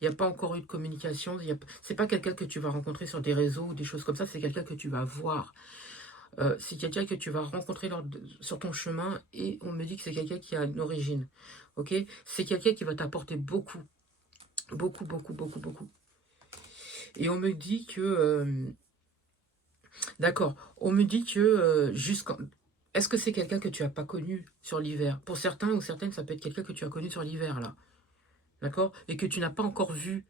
Il n'y a pas encore eu de communication. C'est pas quelqu'un que tu vas rencontrer sur des réseaux ou des choses comme ça. C'est quelqu'un que tu vas voir. C'est quelqu'un que tu vas rencontrer sur ton chemin. Et on me dit que c'est quelqu'un qui a une origine. Ok? C'est quelqu'un qui va t'apporter beaucoup. Beaucoup, beaucoup, beaucoup, beaucoup. Et on me dit que... d'accord. On me dit que jusqu'en... Est-ce que c'est quelqu'un que tu n'as pas connu sur l'hiver? Pour certains ou certaines, ça peut être quelqu'un que tu as connu sur l'hiver, là. D'accord? Et que tu n'as pas encore vu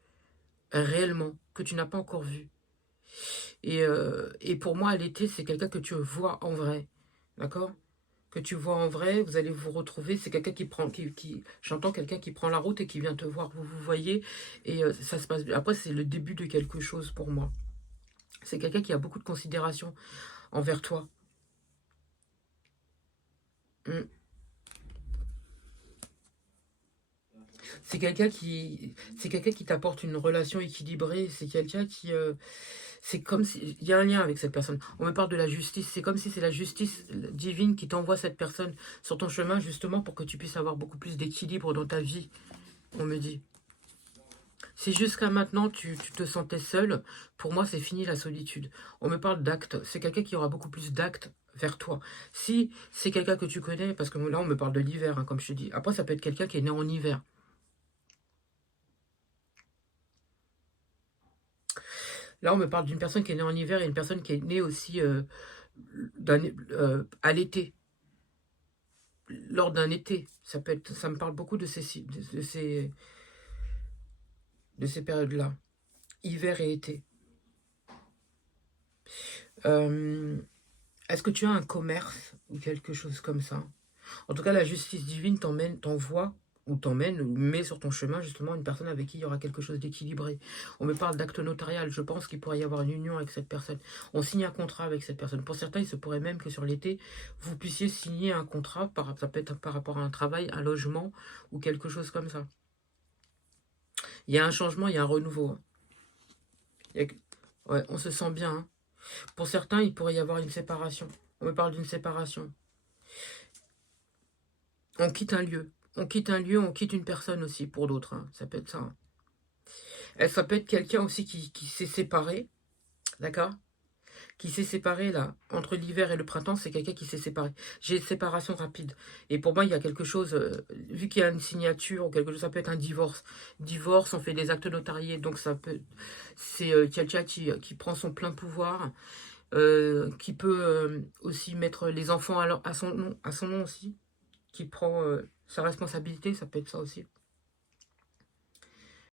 réellement. Que tu n'as pas encore vu. Et pour moi, à l'été, c'est quelqu'un que tu vois en vrai. D'accord? Que tu vois en vrai, vous allez vous retrouver. C'est quelqu'un qui prend... J'entends quelqu'un qui prend la route et qui vient te voir. Vous vous voyez. Et ça se passe bien. Après, c'est le début de quelque chose pour moi. C'est quelqu'un qui a beaucoup de considération envers toi. Mm. C'est quelqu'un qui t'apporte une relation équilibrée. C'est quelqu'un qui, c'est comme si, il y a un lien avec cette personne. On me parle de la justice. C'est comme si c'est la justice divine qui t'envoie cette personne sur ton chemin justement pour que tu puisses avoir beaucoup plus d'équilibre dans ta vie. On me dit. Si jusqu'à maintenant tu te sentais seul, pour moi c'est fini la solitude. On me parle d'actes. C'est quelqu'un qui aura beaucoup plus d'actes vers toi. Si c'est quelqu'un que tu connais, parce que là on me parle de l'hiver, hein, comme je te dis. Après ça peut être quelqu'un qui est né en hiver. Là, on me parle d'une personne qui est née en hiver et une personne qui est née aussi à l'été, lors d'un été. Ça me parle beaucoup de ces périodes-là, hiver et été. Euh, Est-ce que tu as un commerce ou quelque chose comme ça? En tout cas, la justice divine t'envoie ou t'emmène ou met sur ton chemin justement une personne avec qui il y aura quelque chose d'équilibré. On me parle d'acte notarial, je pense qu'il pourrait y avoir une union avec cette personne. On signe un contrat avec cette personne. Pour certains, il se pourrait même que sur l'été, vous puissiez signer un contrat, ça peut être par rapport à un travail, un logement ou quelque chose comme ça. Il y a un changement, il y a un renouveau, hein. Il y a- Ouais, on se sent bien, hein. Pour certains, il pourrait y avoir une séparation. On me parle d'une séparation. On quitte un lieu. On quitte un lieu, on quitte une personne aussi pour d'autres, hein. Ça peut être ça, hein. Ça peut être quelqu'un aussi qui s'est séparé, d'accord? Qui s'est séparé là, entre l'hiver et le printemps, c'est quelqu'un qui s'est séparé. J'ai une séparation rapide. Et pour moi, il y a quelque chose, vu qu'il y a une signature ou quelque chose, ça peut être un divorce. Divorce, on fait des actes notariés, donc ça peut. C'est quelqu'un qui prend son plein pouvoir, qui peut aussi mettre les enfants à son nom aussi, qui prend sa responsabilité, ça peut être ça aussi.